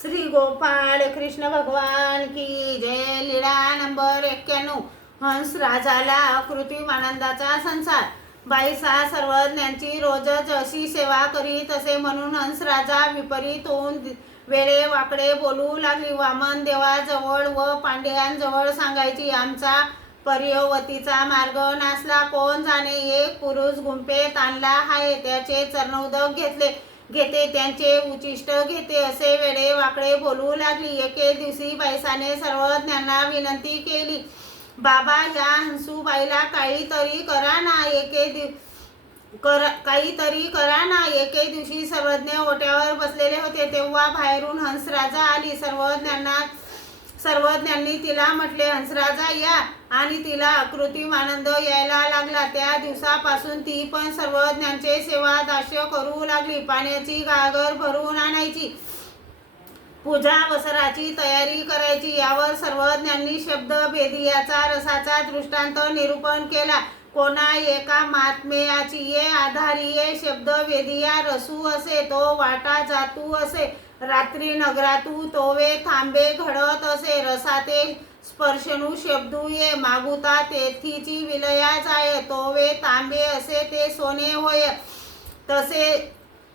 श्री गोपाळ कृष्ण भगवान की जय. लीळा नंबर एक्क्याण्णव. हंस राजाला कृत्रिम आनंदाचा संसार. बाईसा सर्वज्ञांची रोजच अशी सेवा करीत असे म्हणून हंस राजा विपरीत होऊन वेळे वाकडे बोलू लागली. वामन देवाजवळ व पांड्यांजवळ सांगायची आमचा पर्यवतीचा मार्ग नासला. कोण जाणे? एक पुरुष गुंपेत आणला आहे. त्याचे चरणोदक घेतले. घेते त्यांचे उचिष्ट घेते असे वेडे वाकडे बोलू लागली. एके दिवशी बायसाने सर्वज्ञांना विनंती केली. बाबा या हंसूबाईला काहीतरी करा ना एके दिव करा काहीतरी करा ना. एके दिवशी सर्वज्ञ ओट्यावर बसलेले होते. तेव्हा बाहेरून हंसराजा आली. सर्वज्ञांना सर्वज्ञांनी तिला म्हटले हंसराजा या. आणि तिला कृत्रिम आनंद यायला त्या त्या दिवसापासून ती पण सर्वज्ञांचे सेवा दास्य करू लागली. पाण्याची गागर भरून आणायची. पूजा वसराची तयारी करायची. यावर सर्वज्ञांनी शब्द भेदियाचा रसाचा दृष्टांत निरूपण केला. कोणा एका मात्मेयाची ये आधारी ये शब्द वेदिया रसू असे तो वाटा जातू असे रात्री नगरातू तोवे थांबे घडत असे रसाते स्पर्शनु शब्दू ये मागुता तेथीची विलया जाय तोवे तांबे असे ते सोने होय. तसे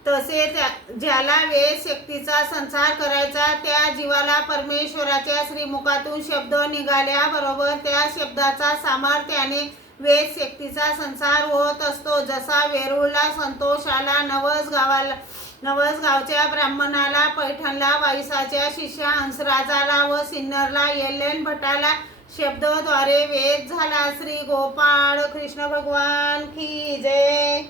तसे त्या- ज्याला वेद शक्तीचा संसार करायचा त्या जीवाला परमेश्वराच्या श्रीमुखातून शब्द निघाल्याबरोबर त्या शब्दाचा सामर्थ्याने वेद शक्तीचा संसार होत असतो. जसा वेरूळला संतोषाला नवस गावाला नवस गावच्या ब्राह्मणाला पैठणला वाईसाच्या शिष्या हंसराजाला व सिन्नरला येल्लेन भटाला शब्दद्वारे वेद झाला. श्री गोपाळ कृष्ण भगवान की जय.